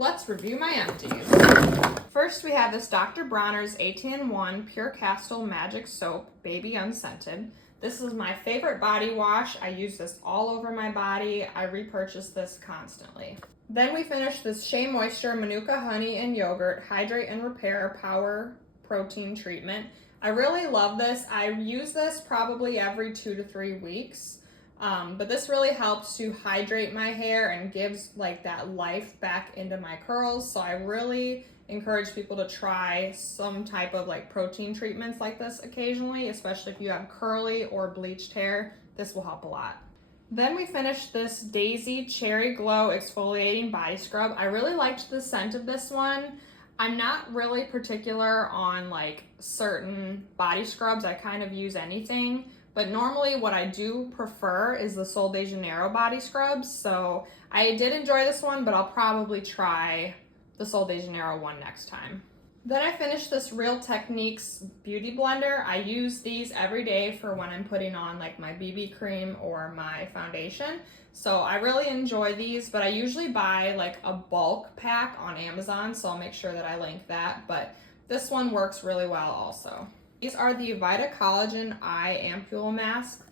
Let's review my empties. First, we have this Dr. Bronner's 18-in-1 Pure Castle Magic Soap Baby Unscented. This is my favorite body wash. I use this all over my body. I repurchase this constantly. Then we finish this Shea Moisture Manuka Honey and Yogurt Hydrate and Repair Power Protein Treatment. I really love this. I use this probably every 2 to 3 weeks. But this really helps to hydrate my hair and gives like that life back into my curls. So I really encourage people to try some type of like protein treatments like this occasionally, especially if you have curly or bleached hair. This will help a lot. Then we finished this Daisy Cherry Glow Exfoliating Body Scrub. I really liked the scent of this one. I'm not really particular on like certain body scrubs. I kind of use anything. But normally what I do prefer is the Sol de Janeiro body scrubs. So I did enjoy this one, but I'll probably try the Sol de Janeiro one next time. Then I finished this Real Techniques Beauty Blender. I use these every day for when I'm putting on like my BB cream or my foundation. So I really enjoy these, but I usually buy like a bulk pack on Amazon. So I'll make sure that I link that. But this one works really well also. These are the Vita Collagen Eye Ampule Mask.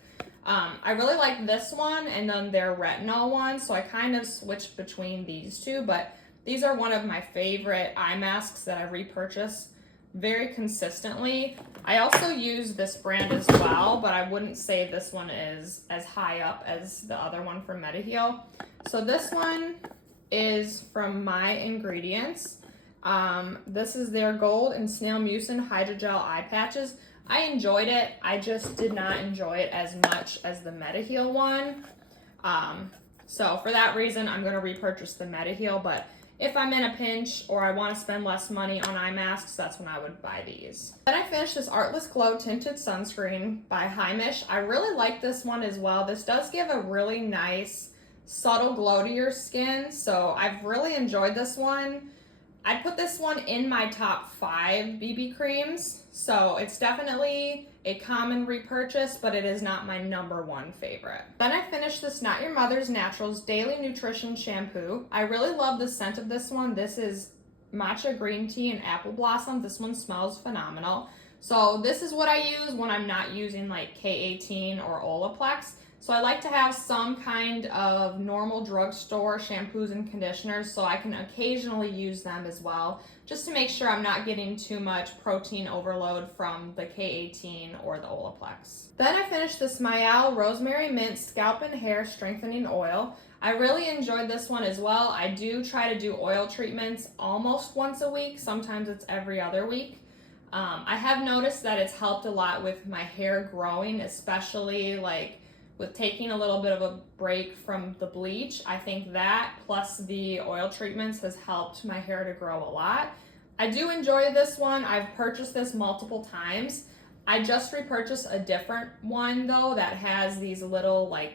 I really like this one and then their retinol one, so I kind of switched between these two, but these are one of my favorite eye masks that I repurchase very consistently. I also use this brand as well, but I wouldn't say this one is as high up as the other one from Mediheal. So this one is from My Ingredients. This is their Gold and Snail Mucin Hydrogel Eye Patches. I enjoyed it. I just did not enjoy it as much as the Mediheal one. So for that reason, I'm going to repurchase the Mediheal, but if I'm in a pinch or I want to spend less money on eye masks, that's when I would buy these. Then I finished this Artless Glow Tinted Sunscreen by Heimish. I really like this one as well. This does give a really nice, subtle glow to your skin, so I've really enjoyed this one. I'd put this one in my top 5 BB creams, so it's definitely a common repurchase, but it is not my #1 favorite. Then I finished this Not Your Mother's Naturals Daily Nutrition Shampoo. I really love the scent of this one. This is matcha green tea and apple blossom. This one smells phenomenal. So this is what I use when I'm not using like K18 or Olaplex. So I like to have some kind of normal drugstore shampoos and conditioners so I can occasionally use them as well, just to make sure I'm not getting too much protein overload from the K18 or the Olaplex. Then I finished this Mayal Rosemary Mint Scalp and Hair Strengthening Oil. I really enjoyed this one as well. I do try to do oil treatments almost once a week. Sometimes it's every other week. I have noticed that it's helped a lot with my hair growing, especially like with taking a little bit of a break from the bleach. I think that plus the oil treatments has helped my hair to grow a lot. I do enjoy this one. I've purchased this multiple times. I just repurchased a different one though that has these little like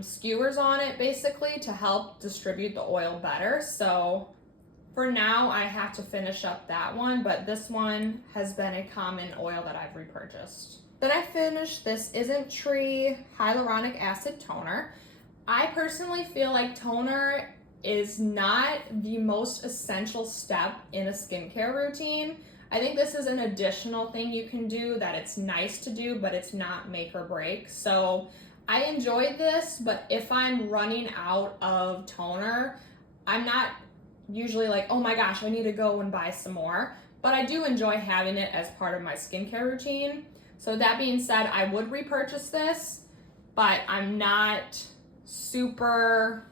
skewers on it basically to help distribute the oil better. So for now I have to finish up that one, but this one has been a common oil that I've repurchased. Then I finished this Isn't Tree Hyaluronic Acid Toner. I personally feel like toner is not the most essential step in a skincare routine. I think this is an additional thing you can do that it's nice to do, but it's not make or break. So I enjoyed this, but if I'm running out of toner, I'm not usually like, oh my gosh, I need to go and buy some more. But I do enjoy having it as part of my skincare routine. So that being said, I would repurchase this, but I'm not super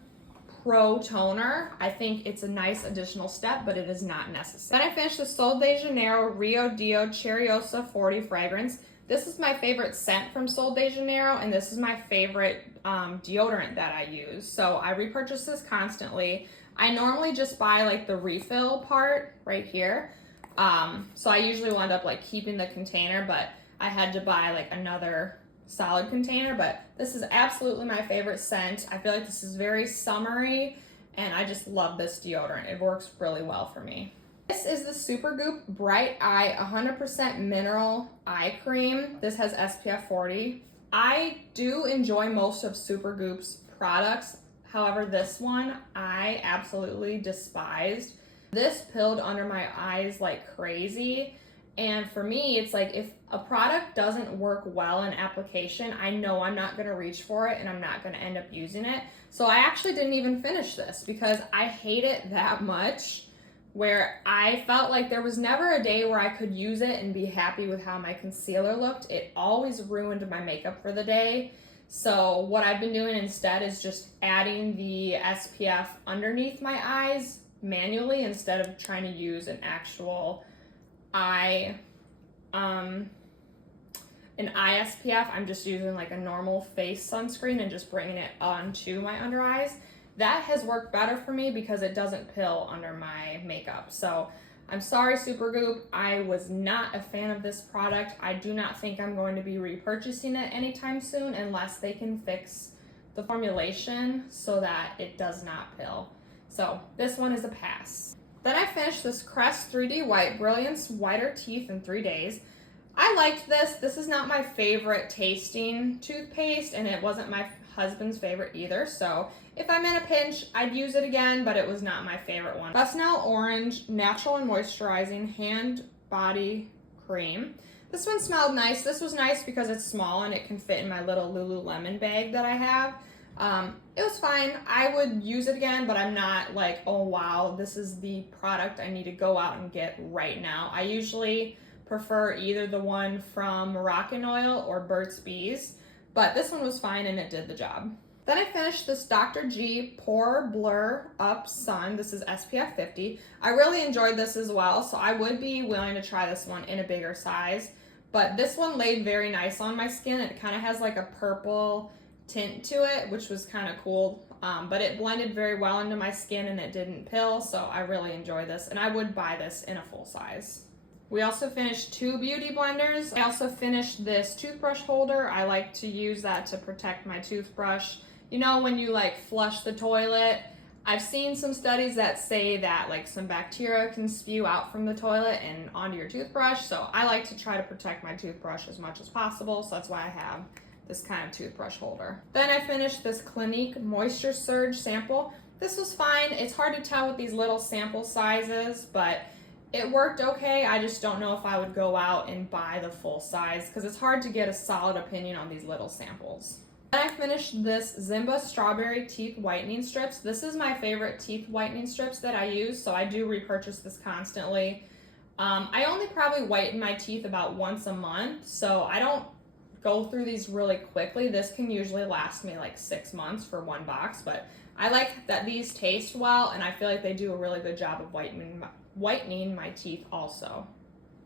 pro toner. I think it's a nice additional step, but it is not necessary. Then I finished the Sol de Janeiro Rio Dio Cheriosa 40 fragrance. This is my favorite scent from Sol de Janeiro, and this is my favorite deodorant that I use. So I repurchase this constantly. I normally just buy like the refill part right here. So I usually will end up like keeping the container, but I had to buy like another solid container, but this is absolutely my favorite scent. I feel like this is very summery and I just love this deodorant. It works really well for me. This is the Supergoop Bright Eye 100% Mineral Eye Cream. This has SPF 40. I do enjoy most of Supergoop's products. However, this one I absolutely despised. This pilled under my eyes like crazy. And for me, it's like if a product doesn't work well in application, I know I'm not gonna reach for it and I'm not gonna end up using it. So I actually didn't even finish this because I hate it that much, where I felt like there was never a day where I could use it and be happy with how my concealer looked. It always ruined my makeup for the day. So what I've been doing instead is just adding the SPF underneath my eyes manually instead of trying to use an actual eye SPF. I'm just using like a normal face sunscreen and just bringing it onto my under eyes. That has worked better for me because it doesn't pill under my makeup. So I'm sorry, Supergoop. I was not a fan of this product. I do not think I'm going to be repurchasing it anytime soon unless they can fix the formulation so that it does not pill. So this one is a pass. Then I finished this Crest 3D White Brilliance Whiter Teeth in 3 days. I liked this. This is not my favorite tasting toothpaste, and it wasn't my husband's favorite either. So if I'm in a pinch, I'd use it again, but it was not my favorite one. Busnell Orange Natural and Moisturizing Hand Body Cream. This one smelled nice. This was nice because it's small and it can fit in my little Lululemon bag that I have. It was fine. I would use it again, but I'm not like, oh wow, this is the product I need to go out and get right now. I usually prefer either the one from Moroccanoil or Burt's Bees, but this one was fine and it did the job. Then I finished this Dr. G Pore Blur Up Sun. This is SPF 50. I really enjoyed this as well, so I would be willing to try this one in a bigger size, but this one laid very nice on my skin. It kind of has like a purple tint to it, which was kind of cool, but it blended very well into my skin and it didn't pill, so I really enjoy this and I would buy this in a full size. We also finished 2 beauty blenders. I also finished this toothbrush holder. I like to use that to protect my toothbrush. You know, when you like flush the toilet, I've seen some studies that say that like some bacteria can spew out from the toilet and onto your toothbrush, so I like to try to protect my toothbrush as much as possible, so that's why I have this kind of toothbrush holder. Then I finished this Clinique Moisture Surge sample. This was fine. It's hard to tell with these little sample sizes, but it worked okay. I just don't know if I would go out and buy the full size because it's hard to get a solid opinion on these little samples. Then I finished this Zimba Strawberry Teeth Whitening Strips. This is my favorite teeth whitening strips that I use, so I do repurchase this constantly. I only probably whiten my teeth about once a month, so I don't go through these really quickly. This can usually last me like 6 months for one box, but I like that these taste well and I feel like they do a really good job of whitening my teeth also.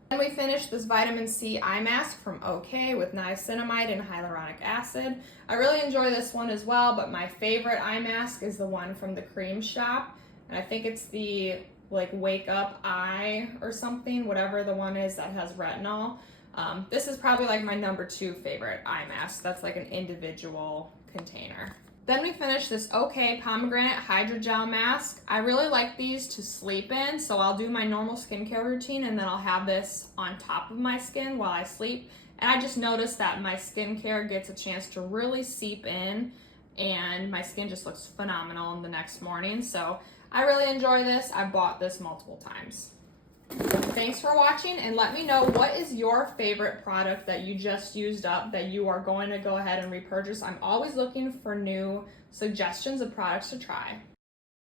Then we finished this vitamin C eye mask from OK with niacinamide and hyaluronic acid. I really enjoy this one as well, but my favorite eye mask is the one from the Cream Shop, and I think it's the like Wake Up Eye or something, whatever the one is that has retinol. This is probably like my number 2 favorite eye mask. That's like an individual container. Then we finished this OK Pomegranate Hydrogel Mask. I really like these to sleep in, so I'll do my normal skincare routine and then I'll have this on top of my skin while I sleep. And I just noticed that my skincare gets a chance to really seep in and my skin just looks phenomenal in the next morning. So I really enjoy this. I've bought this multiple times. Thanks for watching, and let me know what is your favorite product that you just used up that you are going to go ahead and repurchase. I'm always looking for new suggestions of products to try.